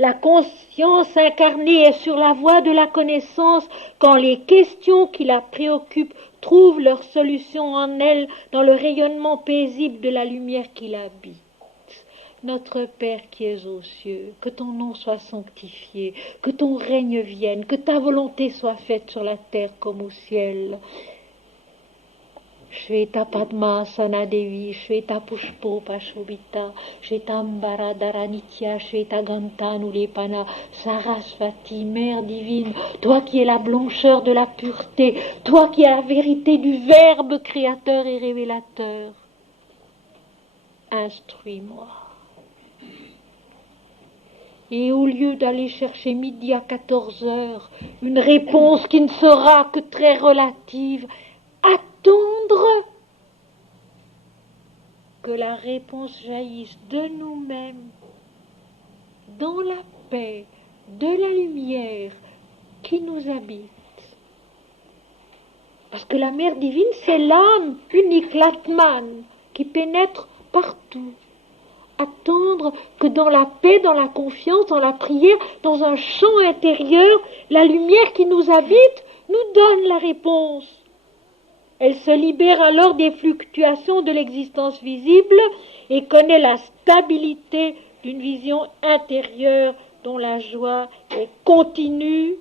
La conscience incarnée est sur la voie de la connaissance quand les questions qui la préoccupent trouvent leur solution en elle dans le rayonnement paisible de la lumière qui l'habite. Notre Père qui es aux cieux, que ton nom soit sanctifié, que ton règne vienne, que ta volonté soit faite sur la terre comme au ciel. Shveta Padmasana Devi, Shveta Pushpo Pashobita, Shveta Mbaradara Nitya, Shveta Gantanulepana, Sarasvati, Mère divine, toi qui es la blancheur de la pureté, toi qui es la vérité du Verbe créateur et révélateur, instruis-moi. Et au lieu d'aller chercher midi à 14 heures, une réponse qui ne sera que très relative, attendre que la réponse jaillisse de nous-mêmes, dans la paix de la lumière qui nous habite. Parce que la Mère divine, c'est l'âme unique, l'Atman, qui pénètre partout. Attendre que dans la paix, dans la confiance, dans la prière, dans un champ intérieur, la lumière qui nous habite nous donne la réponse. Elle se libère alors des fluctuations de l'existence visible et connaît la stabilité d'une vision intérieure dont la joie est continue,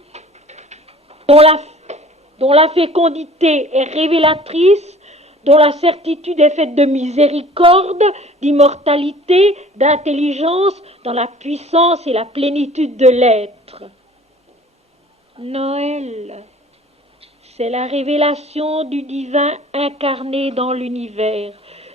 dont la fécondité est révélatrice, dont la certitude est faite de miséricorde, d'immortalité, d'intelligence, dans la puissance et la plénitude de l'être. Noël, c'est la révélation du divin incarné dans l'univers,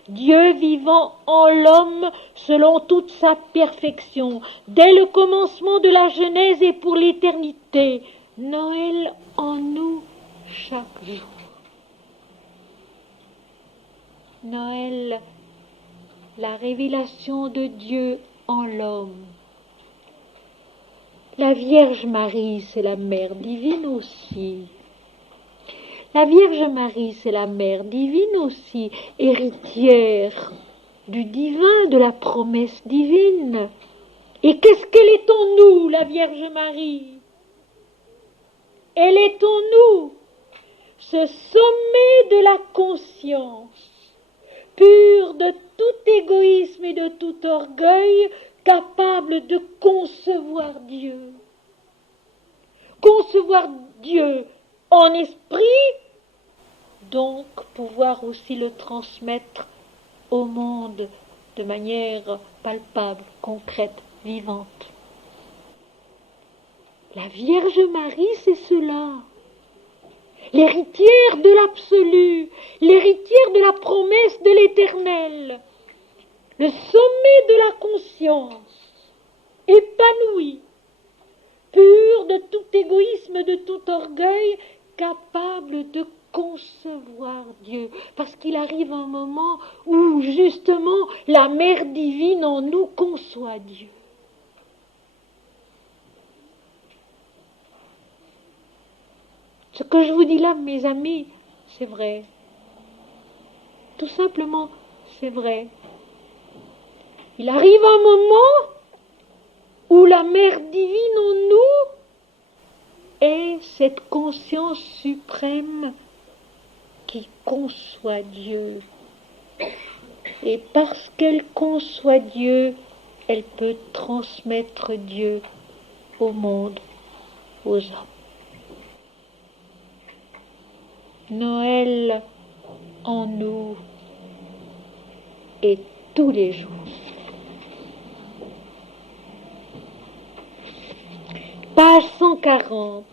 Dieu vivant en l'homme selon toute sa perfection, dès le commencement de la Genèse et pour l'éternité. Noël en nous chaque jour. Noël, la révélation de Dieu en l'homme. La Vierge Marie, c'est la Mère divine aussi. La Vierge Marie, c'est la Mère divine aussi, héritière du divin, de la promesse divine. Et qu'est-ce qu'elle est en nous, la Vierge Marie? Elle est en nous, ce sommet de la conscience, pur de tout égoïsme et de tout orgueil, capable de concevoir Dieu. Concevoir Dieu en esprit, donc pouvoir aussi le transmettre au monde de manière palpable, concrète, vivante. La Vierge Marie, c'est cela. L'héritière de l'absolu, l'héritière de la promesse de l'éternel, le sommet de la conscience, épanoui, pur de tout égoïsme, de tout orgueil, capable de concevoir Dieu, parce qu'il arrive un moment où justement la Mère divine en nous conçoit Dieu. Ce que je vous dis là, mes amis, c'est vrai. Tout simplement, c'est vrai. Il arrive un moment où la Mère divine en nous est cette conscience suprême qui conçoit Dieu. Et parce qu'elle conçoit Dieu, elle peut transmettre Dieu au monde, aux hommes. Noël en nous et tous les jours. Page 140.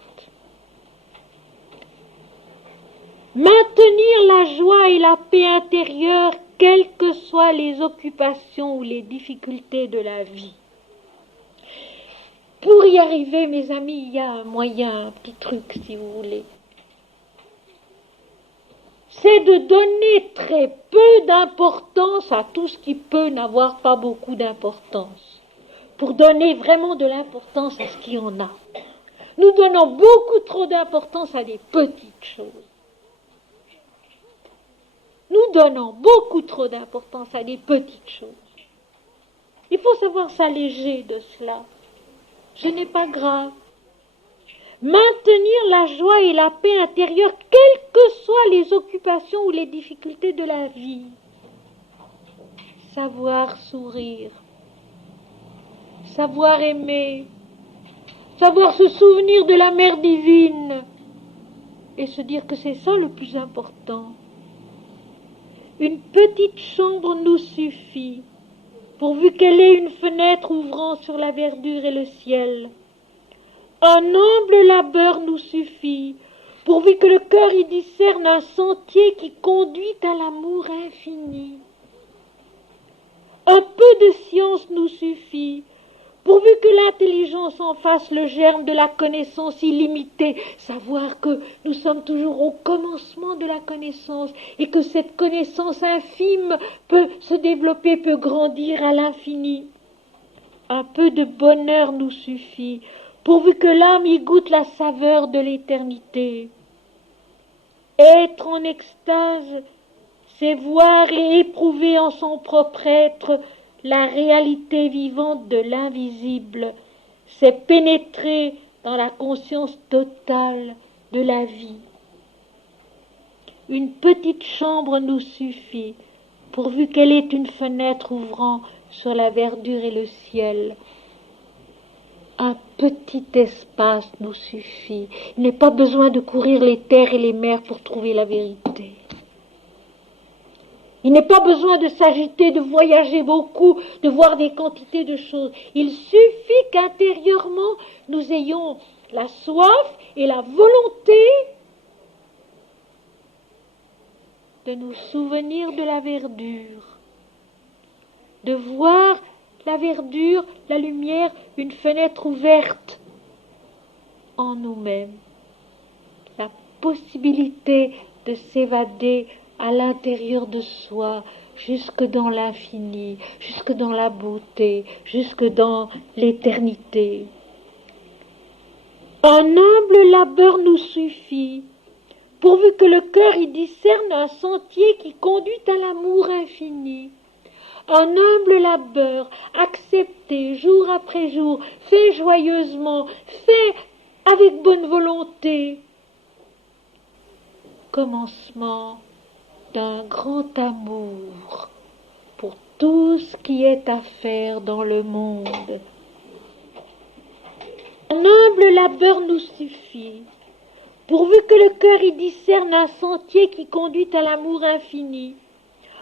Maintenir la joie et la paix intérieure, quelles que soient les occupations ou les difficultés de la vie. Pour y arriver, mes amis, il y a un moyen, un petit truc, si vous voulez. C'est de donner très peu d'importance à tout ce qui peut n'avoir pas beaucoup d'importance, pour donner vraiment de l'importance à ce qui en a. Nous donnons beaucoup trop d'importance à des petites choses. Nous donnons beaucoup trop d'importance à des petites choses. Il faut savoir s'alléger de cela. ce n'est pas grave. Maintenir la joie et la paix intérieure, quelles que soient les occupations ou les difficultés de la vie. Savoir sourire, savoir aimer, savoir se souvenir de la Mère divine et se dire que c'est ça le plus important. Une petite chambre nous suffit, pourvu qu'elle ait une fenêtre ouvrant sur la verdure et le ciel. Un humble labeur nous suffit, pourvu que le cœur y discerne un sentier qui conduit à l'amour infini. Un peu de science nous suffit, pourvu que l'intelligence en fasse le germe de la connaissance illimitée, savoir que nous sommes toujours au commencement de la connaissance et que cette connaissance infime peut se développer, peut grandir à l'infini. Un peu de bonheur nous suffit, pourvu que l'âme y goûte la saveur de l'éternité. Être en extase, c'est voir et éprouver en son propre être la réalité vivante de l'invisible, c'est pénétrer dans la conscience totale de la vie. Une petite chambre nous suffit, pourvu qu'elle ait une fenêtre ouvrant sur la verdure et le ciel. Un petit espace nous suffit. Il n'est pas besoin de courir les terres et les mers pour trouver la vérité. Il n'est pas besoin de s'agiter, de voyager beaucoup, de voir des quantités de choses. Il suffit qu'intérieurement, nous ayons la soif et la volonté de nous souvenir de la verdure, de voir la verdure, la lumière, une fenêtre ouverte en nous-mêmes, la possibilité de s'évader à l'intérieur de soi, jusque dans l'infini, jusque dans la beauté, jusque dans l'éternité. Un humble labeur nous suffit, pourvu que le cœur y discerne un sentier qui conduit à l'amour infini. Un humble labeur, accepté jour après jour, fait joyeusement, fait avec bonne volonté. Commencement d'un grand amour pour tout ce qui est à faire dans le monde. Un humble labeur nous suffit, pourvu que le cœur y discerne un sentier qui conduit à l'amour infini.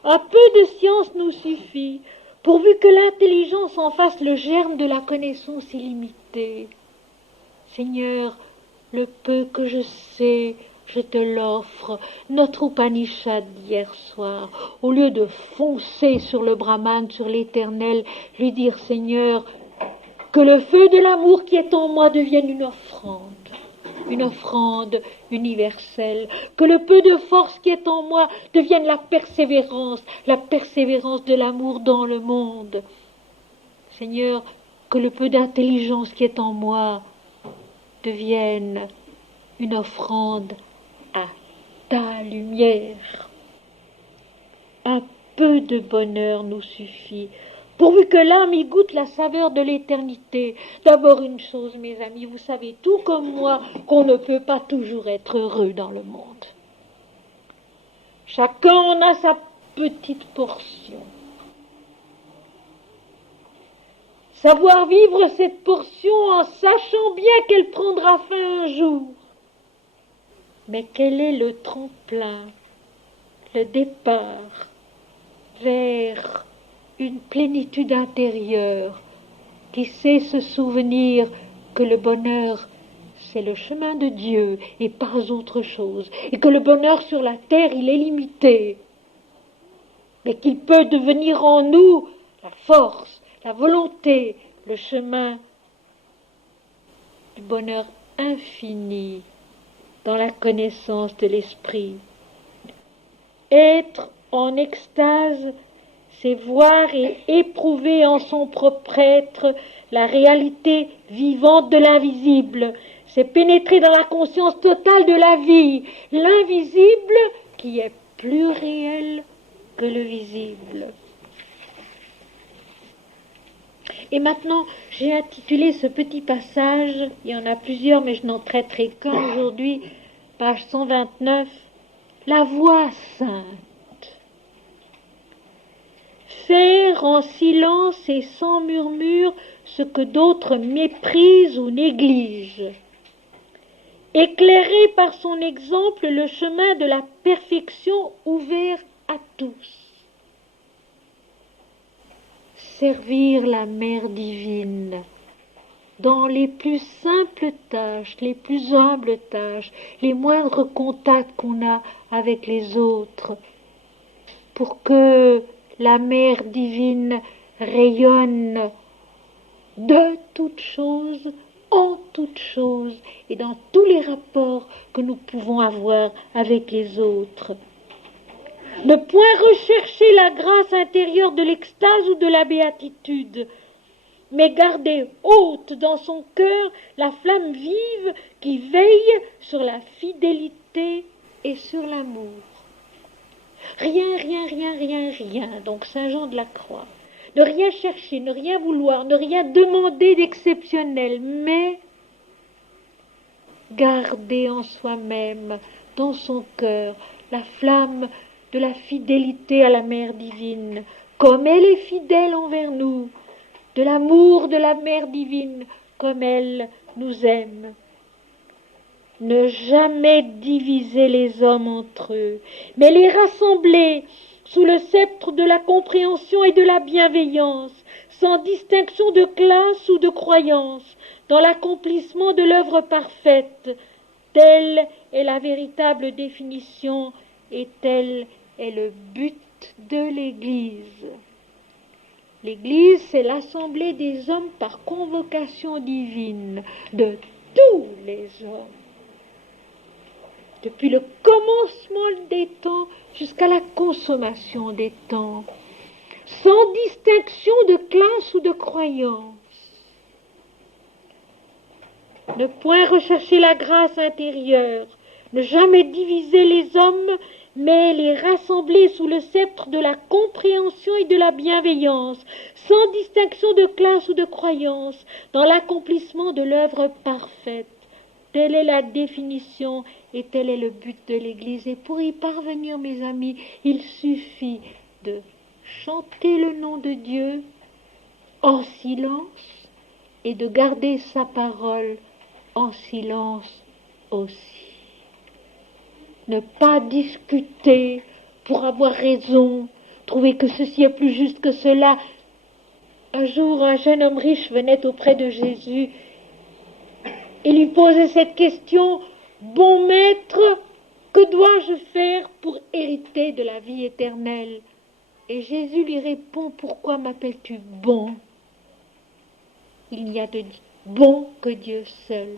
Un peu de science nous suffit, pourvu que l'intelligence en fasse le germe de la connaissance illimitée. Seigneur, le peu que je sais, je te l'offre. Notre Upanishad d'hier soir, au lieu de foncer sur le Brahman, sur l'éternel, lui dire, Seigneur, que le feu de l'amour qui est en moi devienne une offrande universelle, que le peu de force qui est en moi devienne la persévérance de l'amour dans le monde. Seigneur, que le peu d'intelligence qui est en moi devienne une offrande à ta lumière. Un peu de bonheur nous suffit, pourvu que l'âme y goûte la saveur de l'éternité. D'abord une chose, mes amis, vous savez tout comme moi qu'on ne peut pas toujours être heureux dans le monde. Chacun en a sa petite portion. Savoir vivre cette portion en sachant bien qu'elle prendra fin un jour. Mais quel est le tremplin, le départ vers une plénitude intérieure qui sait se souvenir que le bonheur, c'est le chemin de Dieu et pas autre chose, et que le bonheur sur la terre, il est limité, mais qu'il peut devenir en nous la force, la volonté, le chemin du bonheur infini dans la connaissance de l'esprit. Être en extase, c'est voir et éprouver en son propre être la réalité vivante de l'invisible. C'est pénétrer dans la conscience totale de la vie, l'invisible qui est plus réel que le visible. Et maintenant, j'ai intitulé ce petit passage, il y en a plusieurs, mais je n'en traiterai qu'un aujourd'hui, page 129, la voix sainte. Faire en silence et sans murmure ce que d'autres méprisent ou négligent. Éclairer par son exemple le chemin de la perfection ouvert à tous. Servir la Mère divine dans les plus simples tâches, les plus humbles tâches, les moindres contacts qu'on a avec les autres, pour que la Mère divine rayonne de toutes choses, en toutes choses et dans tous les rapports que nous pouvons avoir avec les autres. Ne point rechercher la grâce intérieure de l'extase ou de la béatitude, mais garder haute dans son cœur la flamme vive qui veille sur la fidélité et sur l'amour. Rien, rien, rien, rien, rien. Donc Saint Jean de la Croix. Ne rien chercher, ne rien vouloir, ne rien demander d'exceptionnel, mais garder en soi-même, dans son cœur, la flamme de la fidélité à la Mère divine, comme elle est fidèle envers nous, de l'amour de la Mère divine, comme elle nous aime. Ne jamais diviser les hommes entre eux, mais les rassembler sous le sceptre de la compréhension et de la bienveillance, sans distinction de classe ou de croyance, dans l'accomplissement de l'œuvre parfaite. Telle est la véritable définition et tel est le but de l'Église. L'Église, c'est l'assemblée des hommes par convocation divine, de tous les hommes. Depuis le commencement des temps jusqu'à la consommation des temps, sans distinction de classe ou de croyance. Ne point rechercher la grâce intérieure, ne jamais diviser les hommes, mais les rassembler sous le sceptre de la compréhension et de la bienveillance, sans distinction de classe ou de croyance, dans l'accomplissement de l'œuvre parfaite. Telle est la définition et tel est le but de l'Église. Et pour y parvenir, mes amis, il suffit de chanter le nom de Dieu en silence et de garder sa parole en silence aussi. Ne pas discuter pour avoir raison, trouver que ceci est plus juste que cela. Un jour, un jeune homme riche venait auprès de Jésus et lui posait cette question: « Bon maître, que dois-je faire pour hériter de la vie éternelle ?» Et Jésus lui répond: « Pourquoi m'appelles-tu bon? Il n'y a de bon que Dieu seul.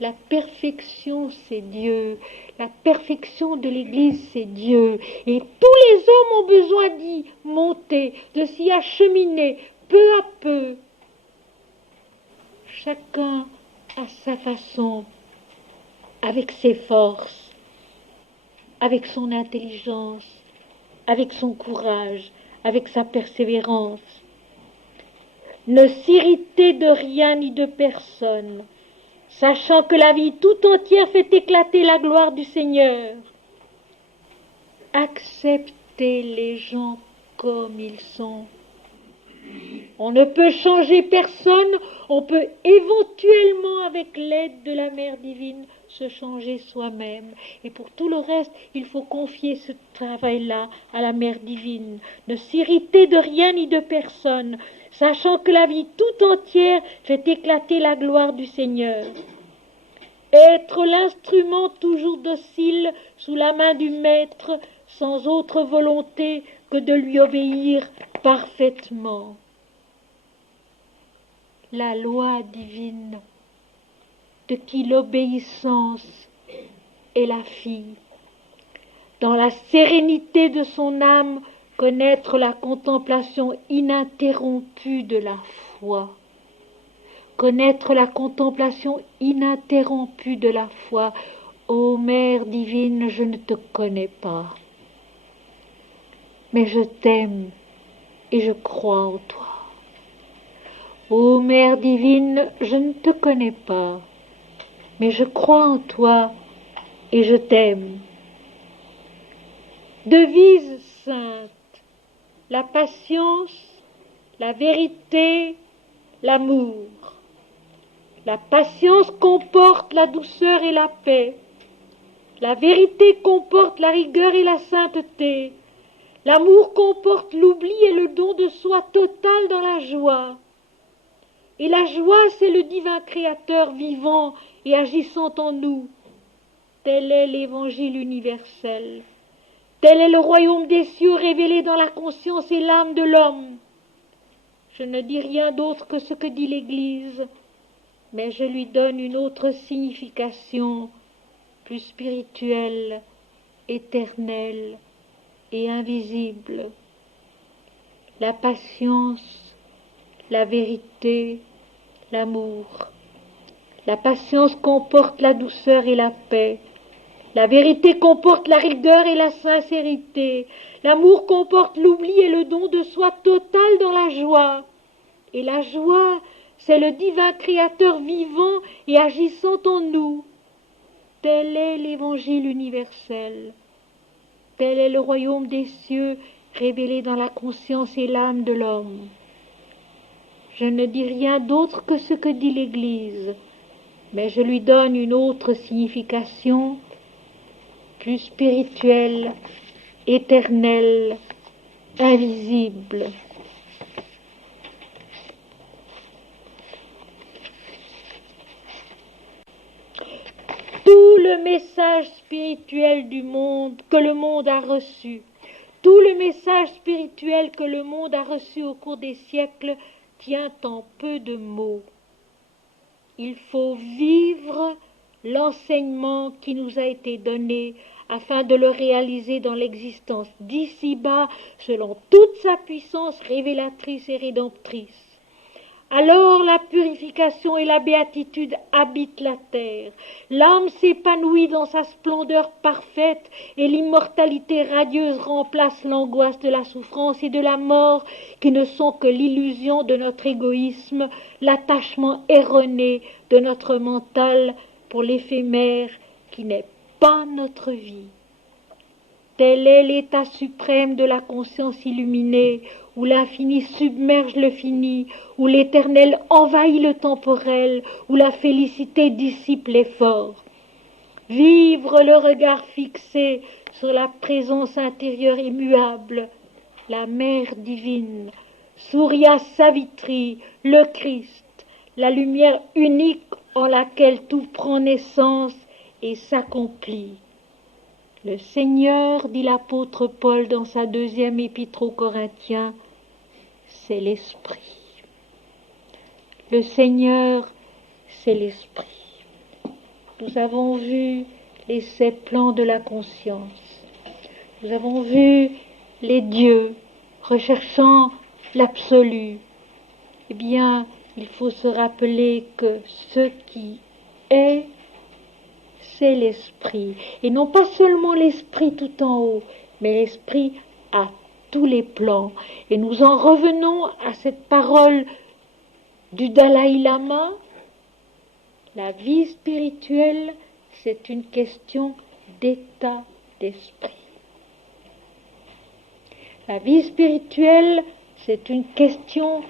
La perfection, c'est Dieu. La perfection de l'Église, c'est Dieu. Et tous les hommes ont besoin d'y monter, de s'y acheminer, peu à peu. Chacun à sa façon, avec ses forces, avec son intelligence, avec son courage, avec sa persévérance. Ne s'irriter de rien ni de personne, sachant que la vie tout entière fait éclater la gloire du Seigneur. Accepter les gens comme ils sont. On ne peut changer personne, on peut éventuellement, avec l'aide de la Mère divine, se changer soi-même. Et pour tout le reste, il faut confier ce travail-là à la Mère divine. Ne s'irriter de rien ni de personne, sachant que la vie tout entière fait éclater la gloire du Seigneur. Être l'instrument toujours docile sous la main du Maître, sans autre volonté que de lui obéir parfaitement. La loi divine, de qui l'obéissance est la fille. Dans la sérénité de son âme, connaître la contemplation ininterrompue de la foi. Connaître la contemplation ininterrompue de la foi. Ô Mère divine, je ne te connais pas, mais je t'aime et je crois en toi. Ô Mère divine, je ne te connais pas, mais je crois en toi et je t'aime. Devise sainte, la patience, la vérité, l'amour. La patience comporte la douceur et la paix. La vérité comporte la rigueur et la sainteté. L'amour comporte l'oubli et le don de soi total dans la joie. Et la joie, c'est le divin Créateur vivant et agissant en nous. Tel est l'Évangile universel. Tel est le royaume des cieux révélé dans la conscience et l'âme de l'homme. Je ne dis rien d'autre que ce que dit l'Église, mais je lui donne une autre signification, plus spirituelle, éternelle et invisible. La patience, la vérité, l'amour. La patience comporte la douceur et la paix. La vérité comporte la rigueur et la sincérité. L'amour comporte l'oubli et le don de soi total dans la joie. Et la joie, c'est le divin Créateur vivant et agissant en nous. Tel est l'Évangile universel. Tel est le royaume des cieux révélé dans la conscience et l'âme de l'homme. Je ne dis rien d'autre que ce que dit l'Église, mais je lui donne une autre signification, plus spirituelle, éternelle, invisible. Tout le message spirituel du monde que le monde a reçu, tout le message spirituel que le monde a reçu au cours des siècles tient en peu de mots. Il faut vivre l'enseignement qui nous a été donné afin de le réaliser dans l'existence d'ici-bas selon toute sa puissance révélatrice et rédemptrice. Alors la purification et la béatitude habitent la terre. L'âme s'épanouit dans sa splendeur parfaite et l'immortalité radieuse remplace l'angoisse de la souffrance et de la mort qui ne sont que l'illusion de notre égoïsme, l'attachement erroné de notre mental pour l'éphémère qui n'est pas notre vie. Tel est l'état suprême de la conscience illuminée, où l'infini submerge le fini, où l'éternel envahit le temporel, où la félicité dissipe l'effort. Vivre le regard fixé sur la présence intérieure immuable, la Mère divine, Surya Savitri, le Christ, la lumière unique en laquelle tout prend naissance et s'accomplit. Le Seigneur, dit l'apôtre Paul dans sa 2e épître aux Corinthiens, c'est l'Esprit. Le Seigneur, c'est l'Esprit. Nous avons vu les 7 plans de la conscience. Nous avons vu les dieux recherchant l'absolu. Eh bien, il faut se rappeler que ce qui est, c'est l'esprit. Et non pas seulement l'esprit tout en haut, mais l'esprit à tous les plans. Et nous en revenons à cette parole du Dalai Lama. La vie spirituelle, c'est une question d'état d'esprit. La vie spirituelle, c'est une question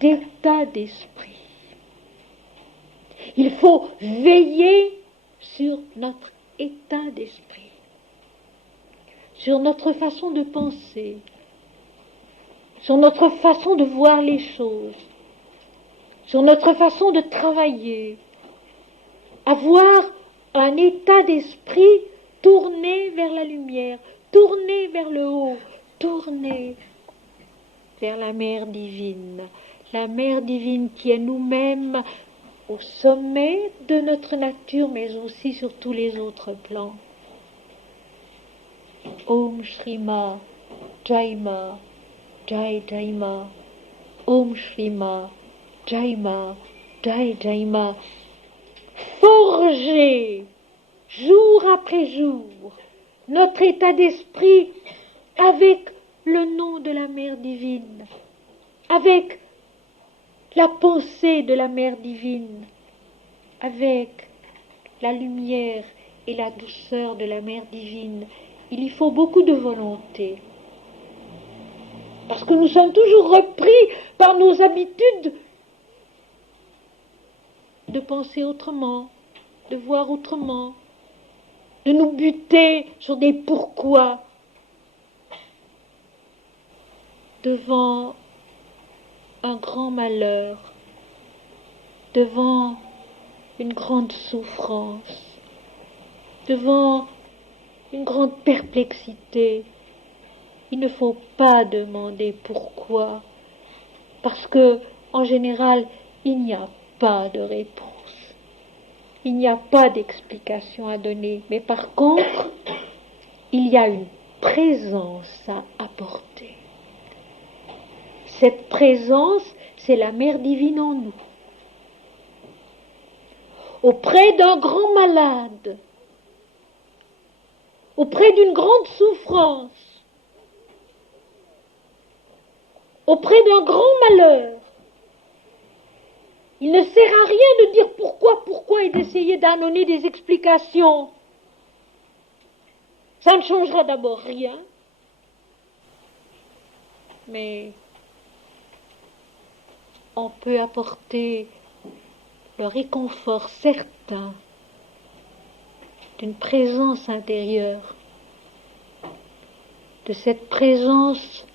d'état d'esprit. Il faut veiller sur notre état d'esprit, sur notre façon de penser, sur notre façon de voir les choses, sur notre façon de travailler, avoir un état d'esprit tourné vers la lumière, tourné vers le haut, tourné vers la Mère divine qui est nous-mêmes au sommet de notre nature, mais aussi sur tous les autres plans. Om Shrima Jaima Jai Jaima. Om Shrima Jaima Jai Jaima. Forger jour après jour notre état d'esprit avec le nom de la Mère divine, avec la pensée de la Mère divine, avec la lumière et la douceur de la Mère divine, il y faut beaucoup de volonté. Parce que nous sommes toujours repris par nos habitudes de penser autrement, de voir autrement, de nous buter sur des pourquoi. Devant un grand malheur, devant une grande souffrance, devant une grande perplexité, il ne faut pas demander pourquoi, parce que, en général, il n'y a pas de réponse. Il n'y a pas d'explication à donner. Mais par contre, il y a une présence à apporter. Cette présence, c'est la Mère divine en nous. Auprès d'un grand malade, auprès d'une grande souffrance, auprès d'un grand malheur, il ne sert à rien de dire pourquoi et d'essayer d'annoncer des explications. Ça ne changera d'abord rien. Mais on peut apporter le réconfort certain d'une présence intérieure, de cette présence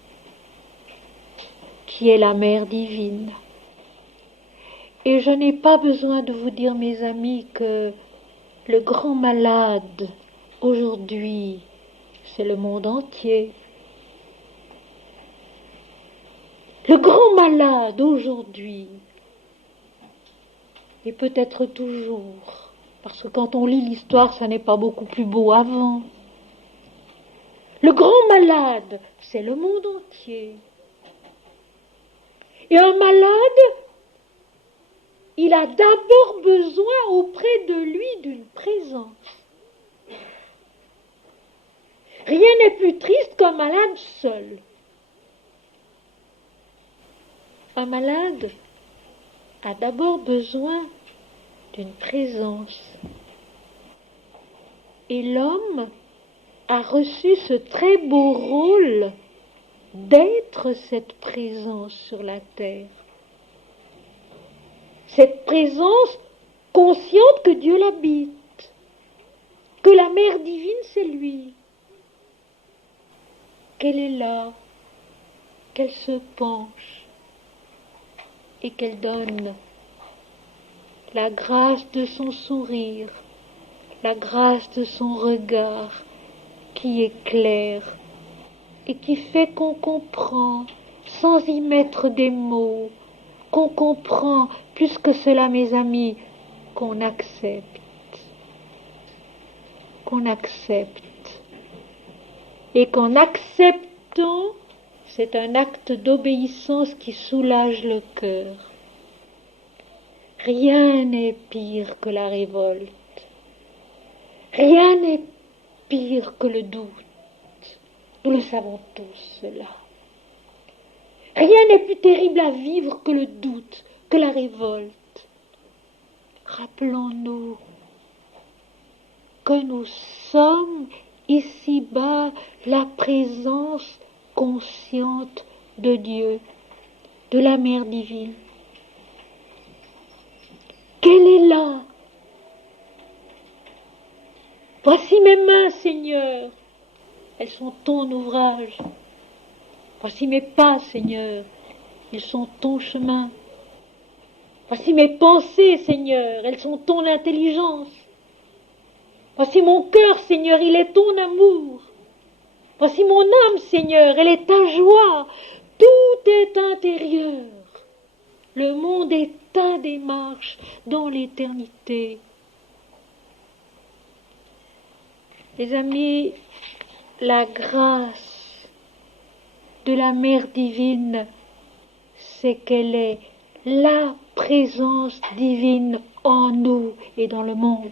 qui est la Mère divine. Et je n'ai pas besoin de vous dire, mes amis, que le grand malade aujourd'hui, c'est le monde entier. Le grand malade aujourd'hui, et peut-être toujours, parce que quand on lit l'histoire, ça n'est pas beaucoup plus beau avant. Le grand malade, c'est le monde entier. Et un malade, il a d'abord besoin auprès de lui d'une présence. Rien n'est plus triste qu'un malade seul. Un malade a d'abord besoin d'une présence. Et l'homme a reçu ce très beau rôle d'être cette présence sur la terre. Cette présence consciente que Dieu l'habite, que la Mère divine c'est lui, qu'elle est là, qu'elle se penche et qu'elle donne la grâce de son sourire, la grâce de son regard qui éclaire et qui fait qu'on comprend sans y mettre des mots, qu'on comprend plus que cela, mes amis, qu'on accepte. Et qu'en acceptant, c'est un acte d'obéissance qui soulage le cœur. Rien n'est pire que la révolte. Rien n'est pire que le doute. Nous le savons tous, cela. Rien n'est plus terrible à vivre que le doute, que la révolte. Rappelons-nous que nous sommes ici-bas la présence consciente de Dieu, de la Mère divine. Qu'elle est là. Voici mes mains, Seigneur. Elles sont ton ouvrage. Voici mes pas, Seigneur. Ils sont ton chemin. Voici mes pensées, Seigneur. Elles sont ton intelligence. Voici mon cœur, Seigneur. Il est ton amour. Voici mon âme, Seigneur. Elle est ta joie. Tout est intérieur. Le monde est ta démarche dans l'éternité. Les amis, la grâce de la Mère divine, c'est qu'elle est la présence divine en nous et dans le monde.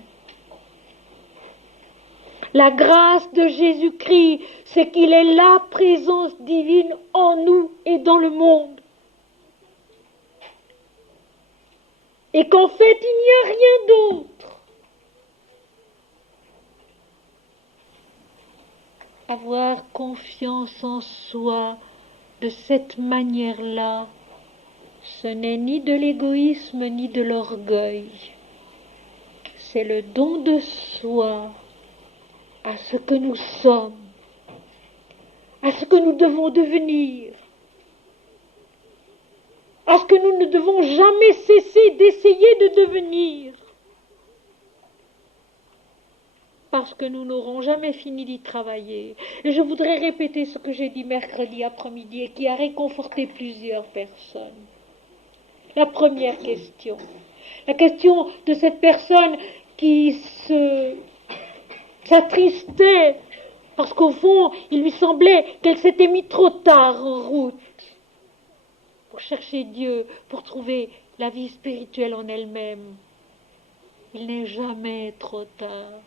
La grâce de Jésus-Christ, c'est qu'il est la présence divine en nous et dans le monde. et qu'en fait il n'y a rien d'autre. Avoir confiance en soi de cette manière-là, ce n'est ni de l'égoïsme ni de l'orgueil. C'est le don de soi à ce que nous sommes, à ce que nous devons devenir, à ce que nous ne devons jamais cesser d'essayer de devenir, parce que nous n'aurons jamais fini d'y travailler. Et je voudrais répéter ce que j'ai dit mercredi après-midi et qui a réconforté plusieurs personnes. La première question, la question de cette personne qui s'attristait parce qu'au fond, il lui semblait qu'elle s'était mise trop tard en route pour chercher Dieu, pour trouver la vie spirituelle en elle-même. Il n'est jamais trop tard.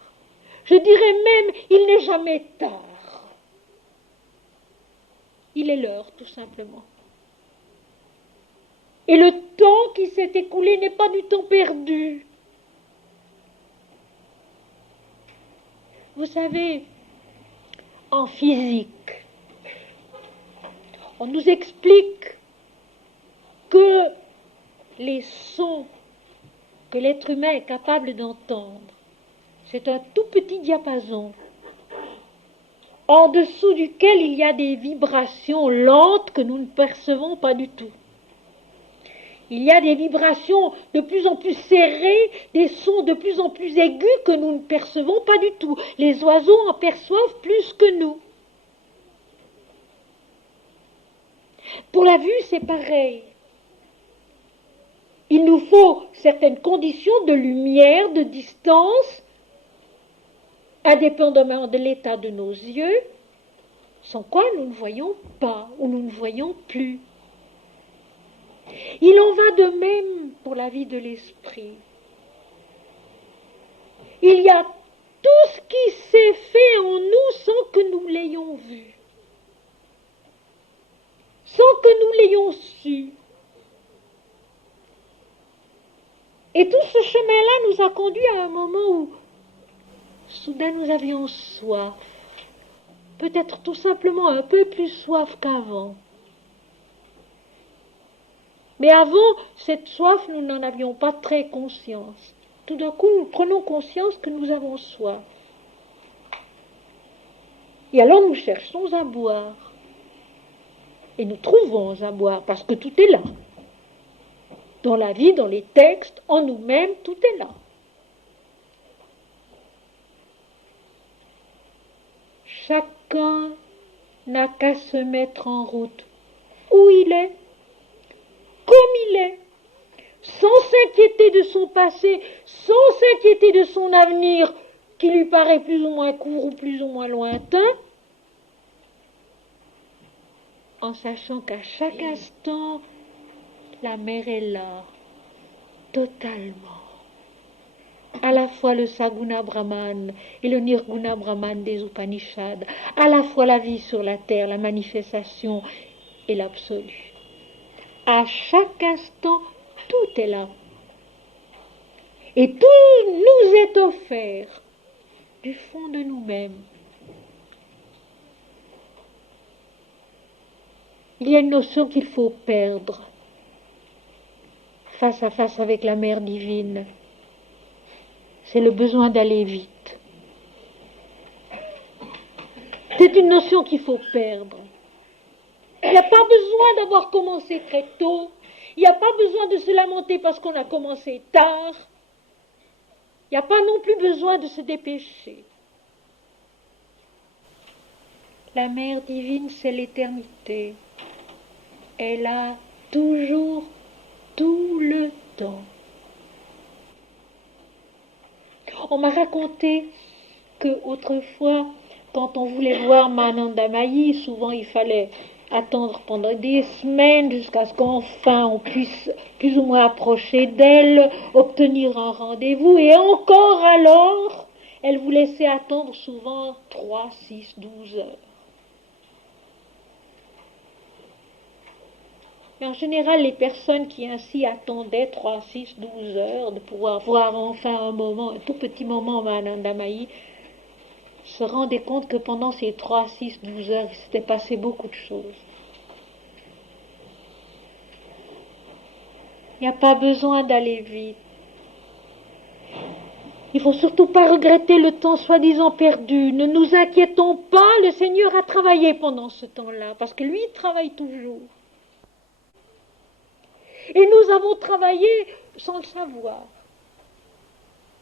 Je dirais même, il n'est jamais tard. Il est l'heure, tout simplement. Et le temps qui s'est écoulé n'est pas du temps perdu. Vous savez, en physique, on nous explique que les sons que l'être humain est capable d'entendre, c'est un tout petit diapason, en dessous duquel il y a des vibrations lentes que nous ne percevons pas du tout. Il y a des vibrations de plus en plus serrées, des sons de plus en plus aigus que nous ne percevons pas du tout. Les oiseaux en perçoivent plus que nous. Pour la vue, c'est pareil. Il nous faut certaines conditions de lumière, de distance, indépendamment de l'état de nos yeux, sans quoi nous ne voyons pas ou nous ne voyons plus. Il en va de même pour la vie de l'esprit. Il y a tout ce qui s'est fait en nous sans que nous l'ayons vu, sans que nous l'ayons su. Et tout ce chemin-là nous a conduit à un moment où soudain nous avions soif, peut-être tout simplement un peu plus soif qu'avant. Mais avant cette soif, nous n'en avions pas très conscience. Tout d'un coup, nous prenons conscience que nous avons soif. Et alors nous cherchons à boire. Et nous trouvons à boire, parce que tout est là. Dans la vie, dans les textes, en nous-mêmes, tout est là. Chacun n'a qu'à se mettre en route où il est, comme il est, sans s'inquiéter de son passé, sans s'inquiéter de son avenir, qui lui paraît plus ou moins court ou plus ou moins lointain, en sachant qu'à chaque instant, la mer est là, totalement. À la fois le Saguna Brahman et le Nirguna Brahman des Upanishads, à la fois la vie sur la terre, la manifestation et l'absolu. À chaque instant, tout est là. Et tout nous est offert du fond de nous-mêmes. Il y a une notion qu'il faut perdre face à face avec la mère divine. C'est le besoin d'aller vite. C'est une notion qu'il faut perdre. Il n'y a pas besoin d'avoir commencé très tôt. Il n'y a pas besoin de se lamenter parce qu'on a commencé tard. Il n'y a pas non plus besoin de se dépêcher. La mère divine, c'est l'éternité. Elle a toujours, tout le temps. On m'a raconté que autrefois, quand on voulait voir Manandamayi, souvent il fallait attendre pendant des semaines jusqu'à ce qu'enfin on puisse plus ou moins approcher d'elle, obtenir un rendez-vous, et encore alors, elle vous laissait attendre souvent 3, 6, 12 heures. Et en général, les personnes qui ainsi attendaient 3, 6, 12 heures de pouvoir voir enfin un moment, un tout petit moment Anandamayi, se rendaient compte que pendant ces 3, 6, 12 heures, il s'était passé beaucoup de choses. Il n'y a pas besoin d'aller vite. Il ne faut surtout pas regretter le temps soi-disant perdu. Ne nous inquiétons pas, le Seigneur a travaillé pendant ce temps-là, parce que lui, il travaille toujours. Et nous avons travaillé sans le savoir.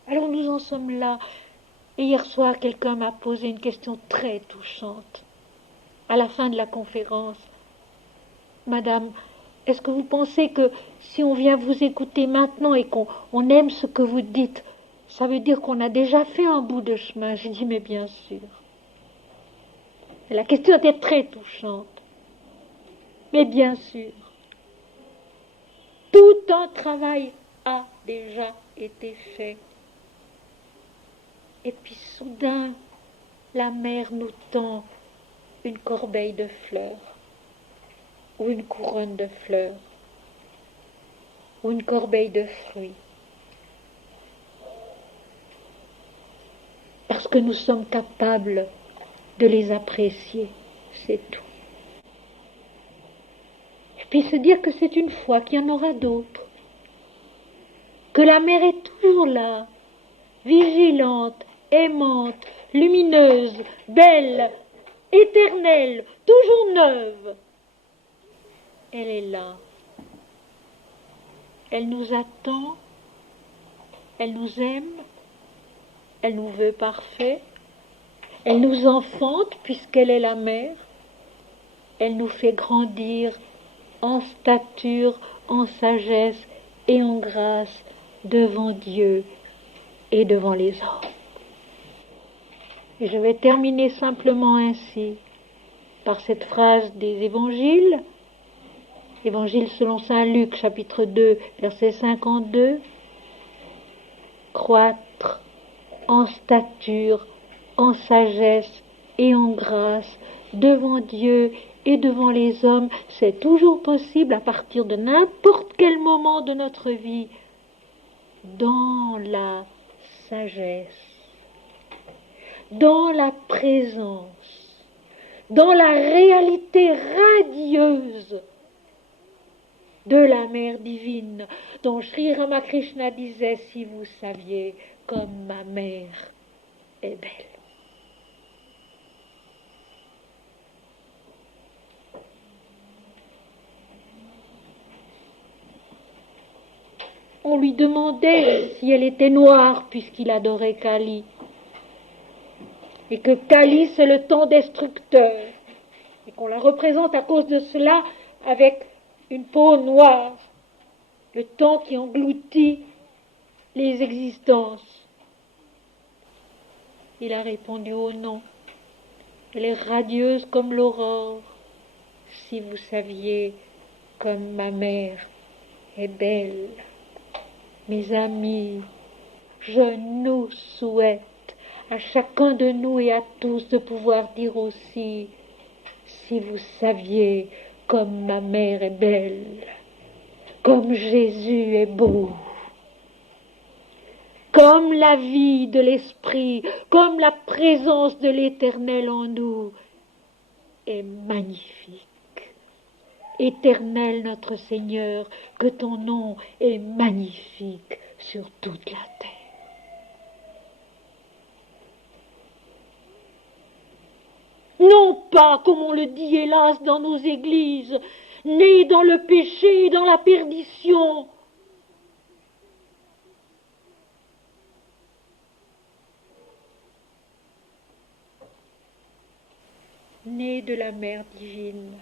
Alors nous en sommes là. Et hier soir, quelqu'un m'a posé une question très touchante. À la fin de la conférence, Madame, est-ce que vous pensez que si on vient vous écouter maintenant et qu'on aime ce que vous dites, ça veut dire qu'on a déjà fait un bout de chemin? J'ai dit, mais bien sûr. Et la question était très touchante. Mais bien sûr. Tout un travail a déjà été fait. Et puis soudain, la mer nous tend une corbeille de fleurs, ou une couronne de fleurs, ou une corbeille de fruits. Parce que nous sommes capables de les apprécier, c'est tout. Et puis se dire que c'est une fois qu'il y en aura d'autres, que la mer est toujours là, vigilante, aimante, lumineuse, belle, éternelle, toujours neuve. Elle est là. Elle nous attend, elle nous aime, elle nous veut parfaits, elle nous enfante puisqu'elle est la mère, elle nous fait grandir en stature, en sagesse et en grâce devant Dieu et devant les hommes. Et je vais terminer simplement ainsi, par cette phrase des évangiles, évangile selon saint Luc, chapitre 2, verset 52, croître en stature, en sagesse et en grâce devant Dieu et devant les hommes, c'est toujours possible à partir de n'importe quel moment de notre vie, dans la sagesse, dans la présence, dans la réalité radieuse de la mère divine, dont Sri Ramakrishna disait, si vous saviez comme ma mère est belle. On lui demandait si elle était noire puisqu'il adorait Kali. Et que Kali, c'est le temps destructeur. Et qu'on la représente à cause de cela avec une peau noire. Le temps qui engloutit les existences. Il a répondu oh non. Elle est radieuse comme l'aurore. Si vous saviez comme ma mère est belle. Mes amis, je nous souhaite à chacun de nous et à tous de pouvoir dire aussi, si vous saviez comme ma mère est belle, comme Jésus est beau, comme la vie de l'Esprit, comme la présence de l'Éternel en nous est magnifique. Éternel notre Seigneur, que ton nom est magnifique sur toute la terre. Non pas, comme on le dit hélas dans nos églises, nés dans le péché et dans la perdition. Nés de la Mère divine,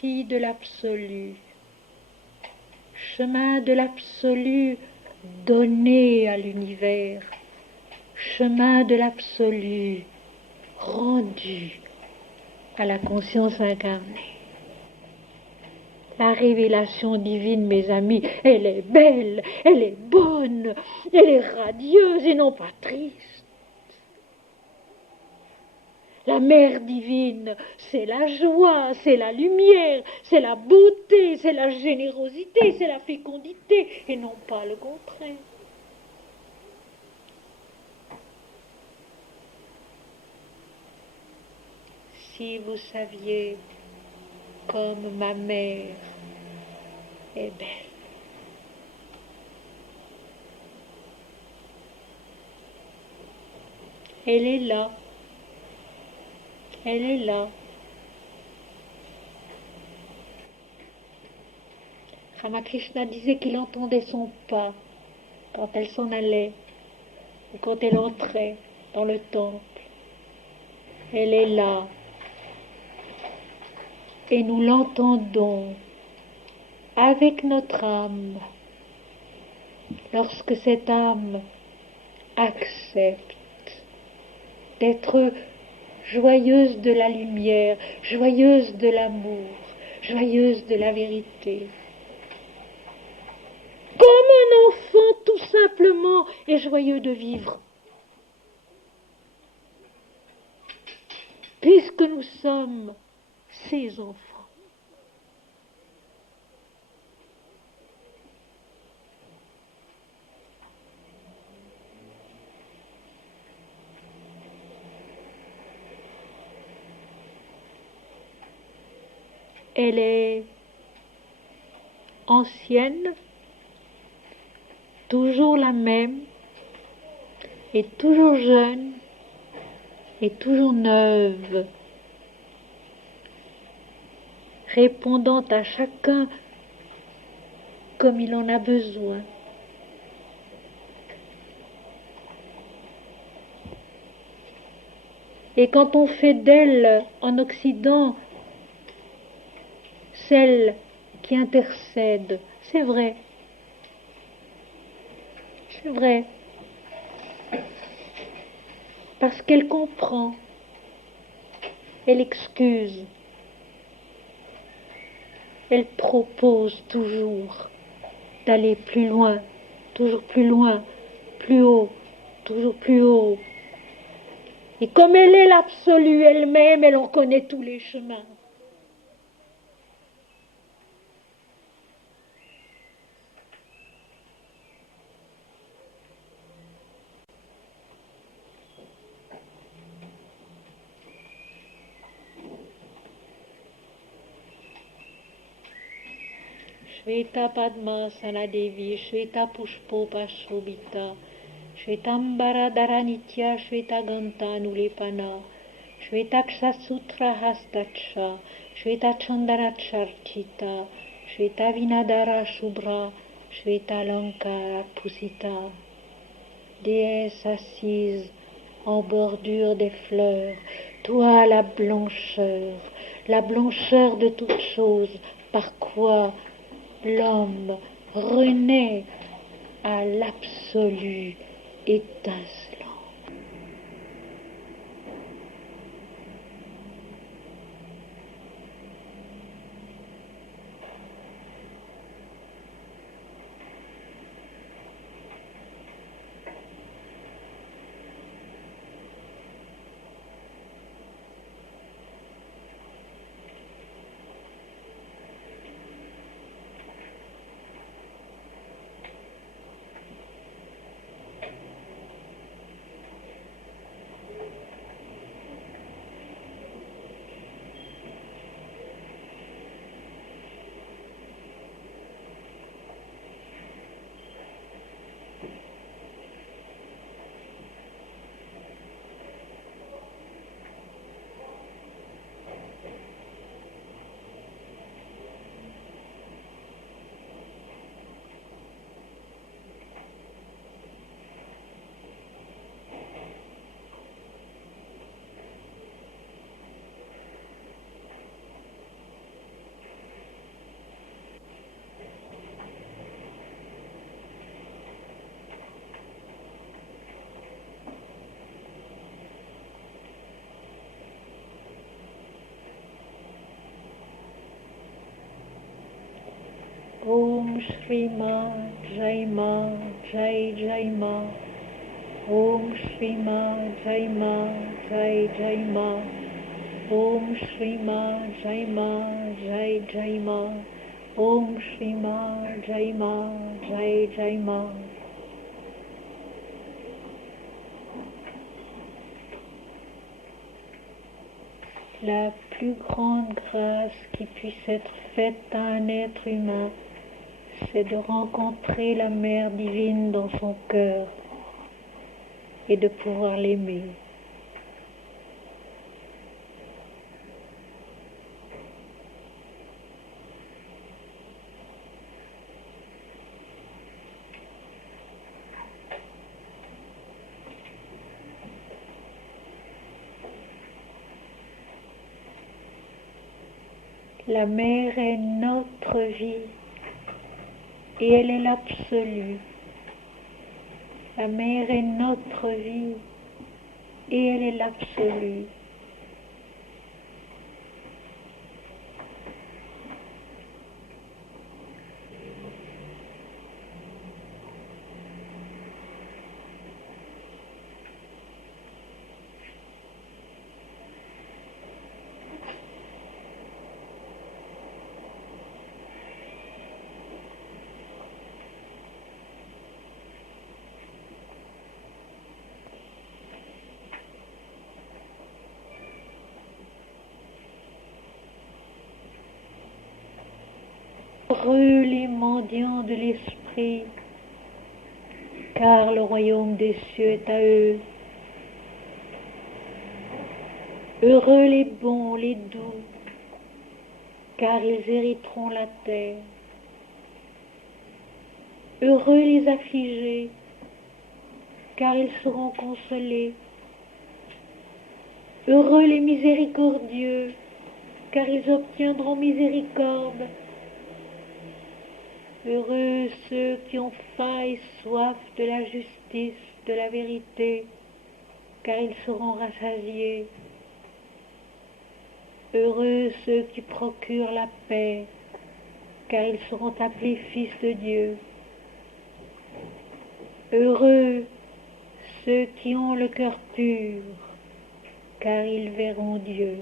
fille de l'absolu, chemin de l'absolu donné à l'univers, chemin de l'absolu rendu à la conscience incarnée. La révélation divine, mes amis, elle est belle, elle est bonne, elle est radieuse et non pas triste. La mère divine, c'est la joie, c'est la lumière, c'est la beauté, c'est la générosité, c'est la fécondité, et non pas le contraire. Si vous saviez comme ma mère est belle. Elle est là. Elle est là. Ramakrishna disait qu'il entendait son pas quand elle s'en allait ou quand elle entrait dans le temple. Elle est là. Et nous l'entendons avec notre âme lorsque cette âme accepte d'être joyeuse de la lumière, joyeuse de l'amour, joyeuse de la vérité. Comme un enfant tout simplement est joyeux de vivre. Puisque nous sommes ses enfants. Elle est ancienne, toujours la même, et toujours jeune, et toujours neuve, répondant à chacun comme il en a besoin. Et quand on fait d'elle, en Occident, celle qui intercède, c'est vrai. C'est vrai. Parce qu'elle comprend, elle excuse, elle propose toujours d'aller plus loin, toujours plus loin, plus haut, toujours plus haut. Et comme elle est l'absolu elle-même, elle en connaît tous les chemins. Shveta Padmasana Devi, Shveta Pushpopa Shobita, Shvetambara Dharanitya, Shveta Ganta Nulepana, Shveta Kshasutra Hastacha, Shveta Chandana Charchita, Shveta Vinadara Shubra, Shveta Lankara Pusita. Déesse assise en bordure des fleurs, toi la blancheur de toutes choses, par quoi l'homme renaît à l'absolu étincelant. Om Shri Ma, Jai Ma, Jai Jai Ma. Om Shri Ma Jai Ma Jai Jai Ma. Om Shri Ma Jai Ma Jai Jai Ma. Om Shri Ma Jai Ma Jai Jai Ma. La plus grande grâce qui puisse être faite à un être humain, c'est de rencontrer la Mère divine dans son cœur et de pouvoir l'aimer. La Mère est notre vie et elle est l'absolu. La Mère est notre vie et elle est l'absolu. Heureux les mendiants de l'esprit, car le royaume des cieux est à eux. Heureux les bons, les doux, car ils hériteront la terre. Heureux les affligés, car ils seront consolés. Heureux les miséricordieux, car ils obtiendront miséricorde. Heureux ceux qui ont faim et soif de la justice, de la vérité, car ils seront rassasiés. Heureux ceux qui procurent la paix, car ils seront appelés fils de Dieu. Heureux ceux qui ont le cœur pur, car ils verront Dieu.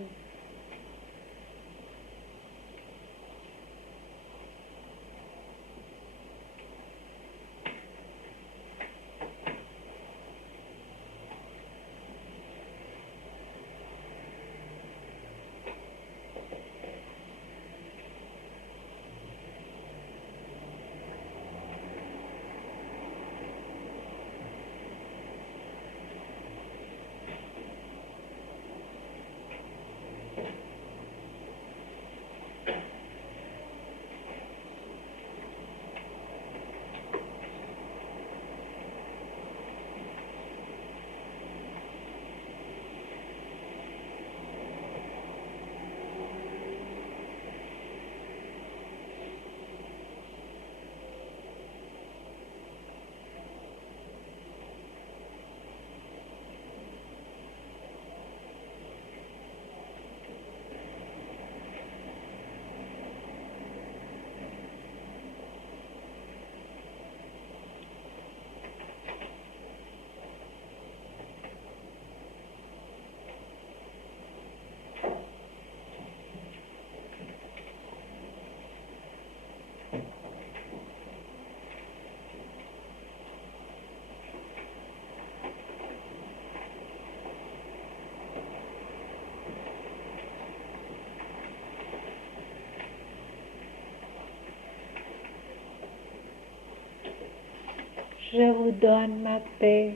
Je vous donne ma paix,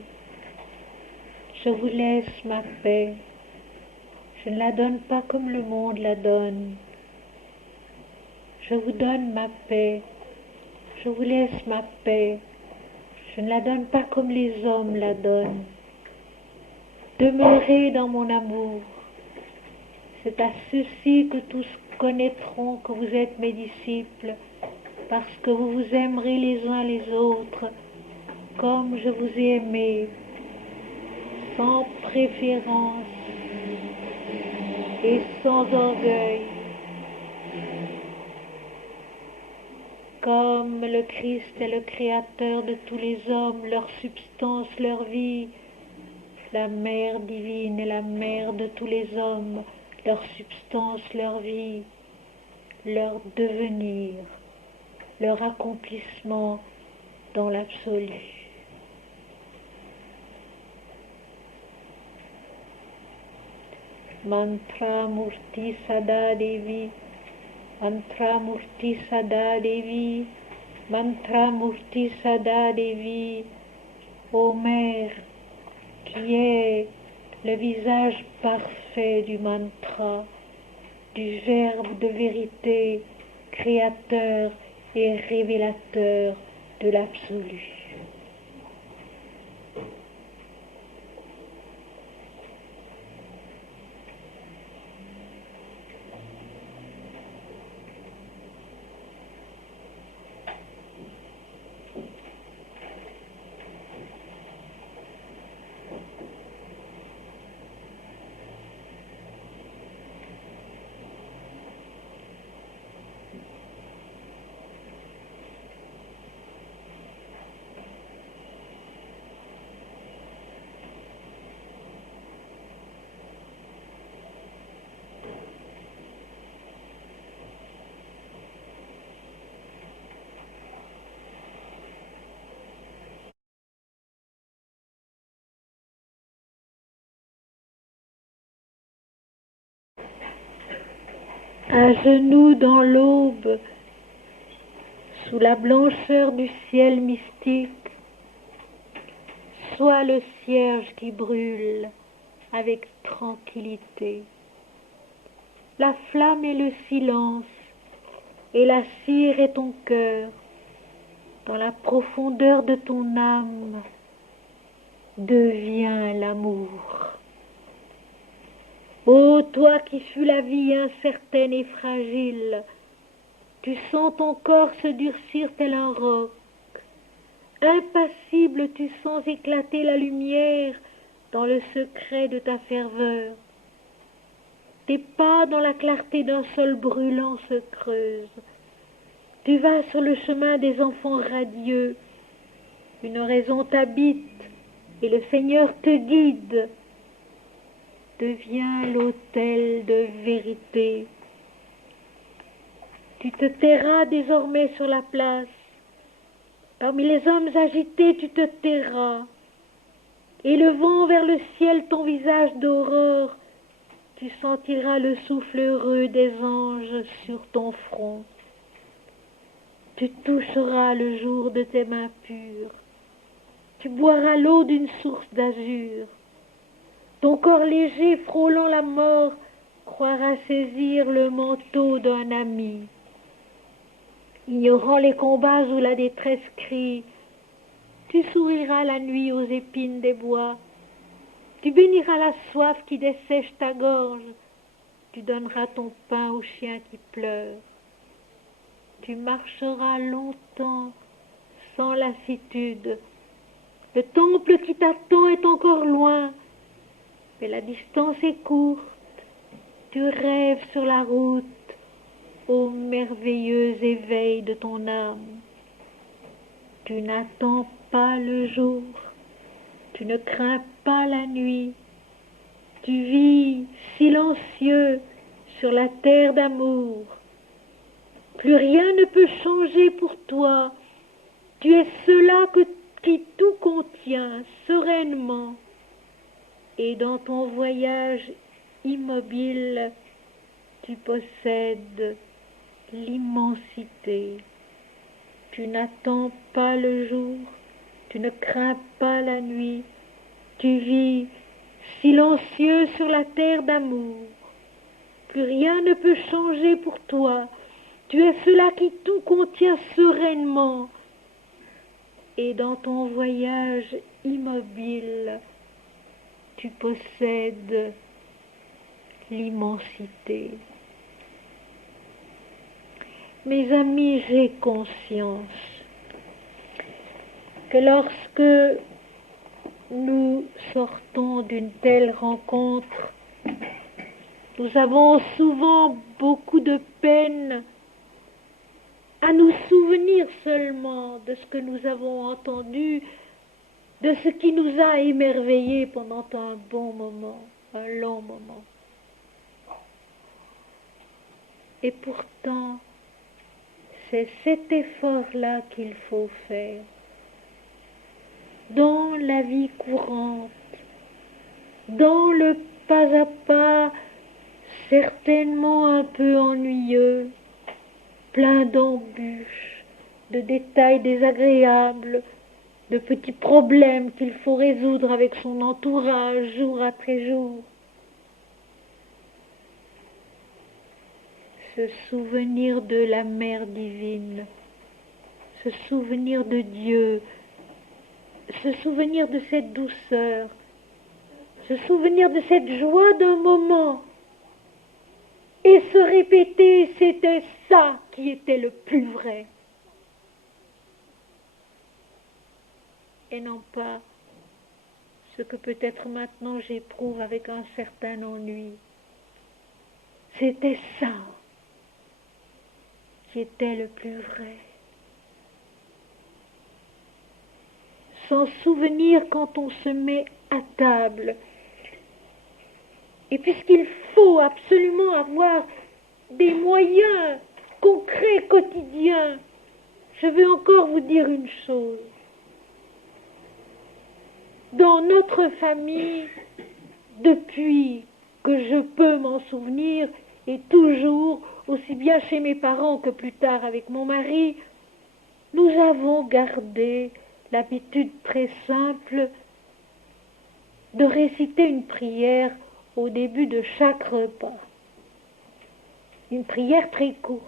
je vous laisse ma paix, je ne la donne pas comme le monde la donne. Je vous donne ma paix, je vous laisse ma paix, je ne la donne pas comme les hommes la donnent. Demeurez dans mon amour, c'est à ceci que tous connaîtront que vous êtes mes disciples, parce que vous vous aimerez les uns les autres, comme je vous ai aimé, sans préférence et sans orgueil. Comme le Christ est le créateur de tous les hommes, leur substance, leur vie, la mère divine est la mère de tous les hommes, leur substance, leur vie, leur devenir, leur accomplissement dans l'absolu. Mantra Murti Sada Devi, Mantra Murti Sada Devi, Mantra Murti Sada Devi, ô Mère, qui est le visage parfait du mantra, du verbe de vérité, créateur et révélateur de l'absolu. À genoux dans l'aube, sous la blancheur du ciel mystique, sois le cierge qui brûle avec tranquillité. La flamme est le silence, et la cire est ton cœur. Dans la profondeur de ton âme, devient l'amour. Ô toi qui fus la vie incertaine et fragile, tu sens ton corps se durcir tel un roc. Impassible, tu sens éclater la lumière dans le secret de ta ferveur. Tes pas dans la clarté d'un sol brûlant se creusent. Tu vas sur le chemin des enfants radieux. Une raison t'habite et le Seigneur te guide. Deviens l'autel de vérité. Tu te tairas désormais sur la place. Parmi les hommes agités, tu te tairas. Élevant vers le ciel ton visage d'aurore, tu sentiras le souffle heureux des anges sur ton front. Tu toucheras le jour de tes mains pures. Tu boiras l'eau d'une source d'azur. Ton corps léger frôlant la mort croira saisir le manteau d'un ami. Ignorant les combats où la détresse crie, tu souriras la nuit aux épines des bois. Tu béniras la soif qui dessèche ta gorge. Tu donneras ton pain aux chiens qui pleurent. Tu marcheras longtemps sans lassitude. Le temple qui t'attend est encore loin, mais la distance est courte. Tu rêves sur la route au merveilleux éveil de ton âme. Tu n'attends pas le jour, tu ne crains pas la nuit. Tu vis silencieux sur la terre d'amour. Plus rien ne peut changer pour toi. Tu es cela qui tout contient sereinement. Et dans ton voyage immobile, tu possèdes l'immensité. Tu n'attends pas le jour, tu ne crains pas la nuit. Tu vis silencieux sur la terre d'amour. Plus rien ne peut changer pour toi. Tu es cela qui tout contient sereinement. Et dans ton voyage immobile, tu possèdes l'immensité. Mes amis, j'ai conscience que lorsque nous sortons d'une telle rencontre, nous avons souvent beaucoup de peine à nous souvenir seulement de ce que nous avons entendu, de ce qui nous a émerveillés pendant un bon moment, un long moment. Et pourtant, c'est cet effort-là qu'il faut faire. Dans la vie courante, dans le pas à pas, certainement un peu ennuyeux, plein d'embûches, de détails désagréables, de petits problèmes qu'il faut résoudre avec son entourage jour après jour. Se souvenir de la Mère divine, se souvenir de Dieu, se souvenir de cette douceur, se souvenir de cette joie d'un moment, et se répéter, c'était ça qui était le plus vrai. Et non pas ce que peut-être maintenant j'éprouve avec un certain ennui. C'était ça qui était le plus vrai. S'en souvenir quand on se met à table. Et puisqu'il faut absolument avoir des moyens concrets, quotidiens, je veux encore vous dire une chose. Dans notre famille, depuis que je peux m'en souvenir, et toujours, aussi bien chez mes parents que plus tard avec mon mari, nous avons gardé l'habitude très simple de réciter une prière au début de chaque repas. Une prière très courte.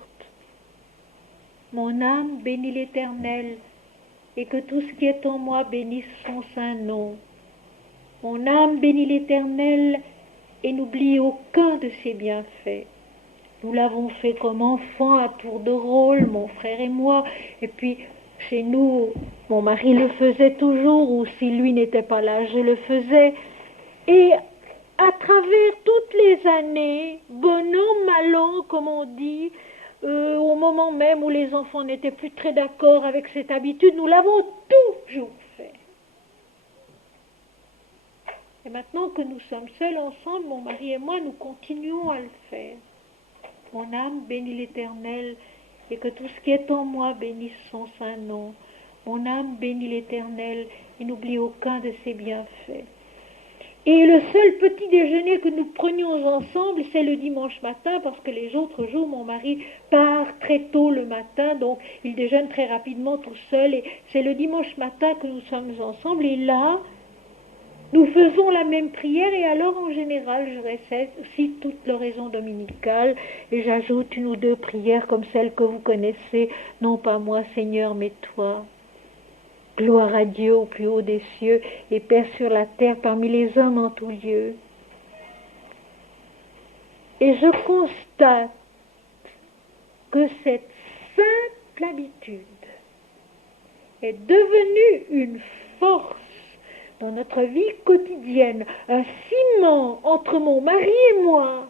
Mon âme bénit l'Éternel, et que tout ce qui est en moi bénisse son saint nom. Mon âme bénit l'Éternel, et n'oublie aucun de ses bienfaits. Nous l'avons fait comme enfants à tour de rôle, mon frère et moi, et puis chez nous, mon mari le faisait toujours, ou si lui n'était pas là, je le faisais. Et à travers toutes les années, bon an, mal an, comme on dit, au moment même où les enfants n'étaient plus très d'accord avec cette habitude, nous l'avons toujours fait. Et maintenant que nous sommes seuls ensemble, mon mari et moi, nous continuons à le faire. Mon âme bénit l'Éternel, et que tout ce qui est en moi bénisse son saint nom. Mon âme bénit l'Éternel, et n'oublie aucun de ses bienfaits. Et le seul petit déjeuner que nous prenions ensemble, c'est le dimanche matin, parce que les autres jours, mon mari part très tôt le matin, donc il déjeune très rapidement tout seul, et c'est le dimanche matin que nous sommes ensemble, et là, nous faisons la même prière, et alors en général, je récite aussi toute l'oraison dominicale, et j'ajoute une ou deux prières comme celles que vous connaissez, non pas moi Seigneur, mais toi. Gloire à Dieu au plus haut des cieux, et Père sur la terre parmi les hommes en tout lieu. Et je constate que cette simple habitude est devenue une force dans notre vie quotidienne, un ciment entre mon mari et moi,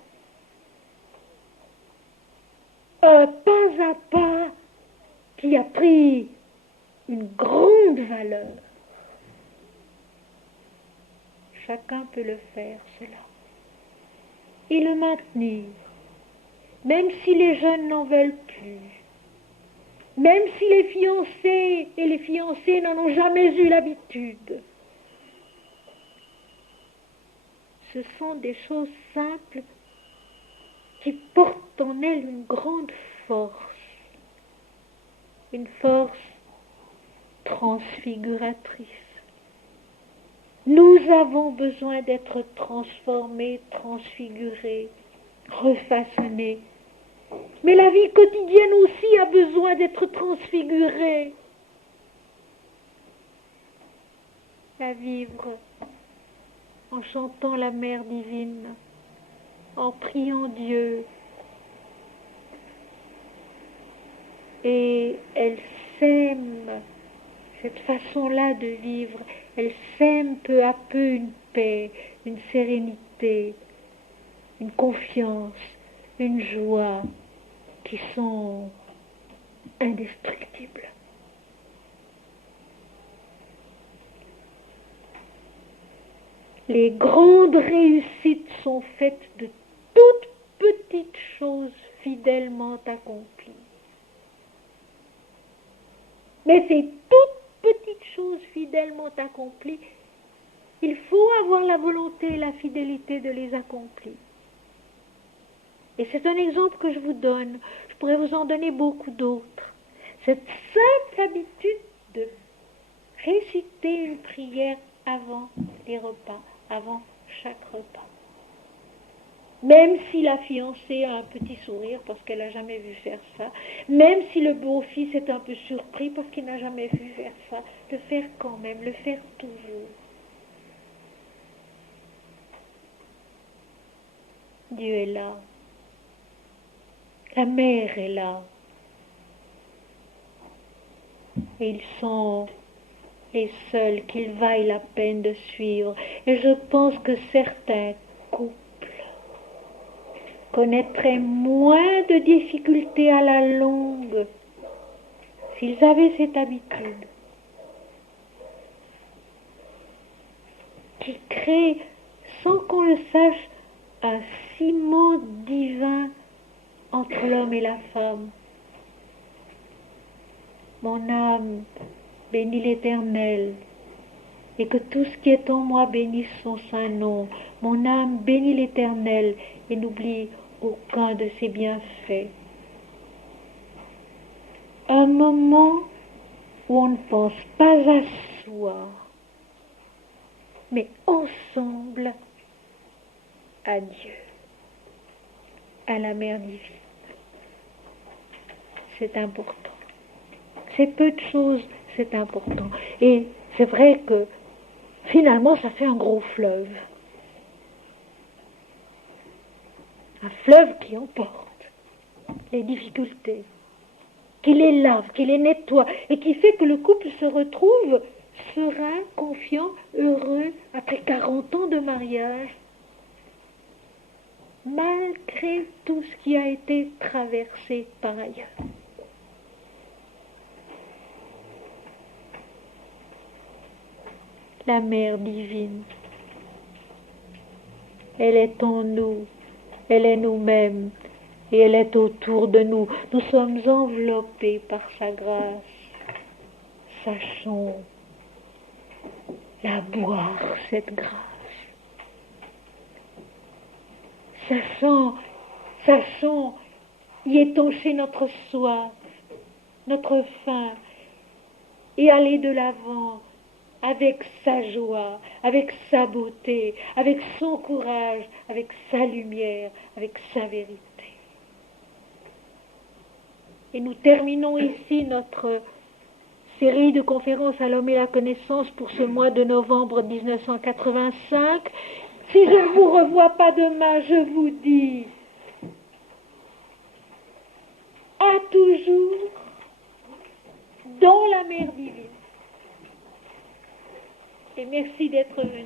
un pas à pas qui a pris une grande valeur. Chacun peut le faire, cela, et le maintenir, même si les jeunes n'en veulent plus, même si les fiancés et les fiancées n'en ont jamais eu l'habitude. Ce sont des choses simples qui portent en elles une grande force, une force transfiguratrice. Nous avons besoin d'être transformés, transfigurés, refaçonnés. Mais la vie quotidienne aussi a besoin d'être transfigurée. À vivre en chantant la Mère divine, en priant Dieu. Et elle sème cette façon-là de vivre, elle sème peu à peu une paix, une sérénité, une confiance, une joie qui sont indestructible. Les grandes réussites sont faites de toutes petites choses fidèlement accomplies. Mais ces toutes petites choses fidèlement accomplies, il faut avoir la volonté et la fidélité de les accomplir. Et c'est un exemple que je vous donne. Je pourrais vous en donner beaucoup d'autres. Cette simple habitude de réciter une prière avant les repas, avant chaque repas. Même si la fiancée a un petit sourire parce qu'elle n'a jamais vu faire ça, même si le beau-fils est un peu surpris parce qu'il n'a jamais vu faire ça, le faire quand même, le faire toujours. Dieu est là. La mère est là. Et ils sont les seuls qu'il vaille la peine de suivre. Et je pense que certains couples connaîtraient moins de difficultés à la longue s'ils avaient cette habitude qui crée, sans qu'on le sache, un ciment divin entre l'homme et la femme. Mon âme bénit l'Éternel, et que tout ce qui est en moi bénisse son saint nom. Mon âme bénit l'Éternel, et n'oublie aucun de ses bienfaits. Un moment où on ne pense pas à soi, mais ensemble à Dieu, à la Mère divine. C'est important. C'est peu de choses, c'est important. Et c'est vrai que finalement, ça fait un gros fleuve. Un fleuve qui emporte les difficultés, qui les lave, qui les nettoie, et qui fait que le couple se retrouve serein, confiant, heureux, après 40 ans de mariage, malgré tout ce qui a été traversé par ailleurs. La Mère divine, elle est en nous, elle est nous-mêmes, et elle est autour de nous. Nous sommes enveloppés par sa grâce. Sachons la boire, cette grâce. Sachons y étancher notre soif, notre faim, et aller de l'avant avec sa joie, avec sa beauté, avec son courage, avec sa lumière, avec sa vérité. Et nous terminons ici notre série de conférences à l'homme et la connaissance pour ce mois de novembre 1985. Si je ne vous revois pas demain, je vous dis à toujours dans la Mère divine. Et merci d'être venu.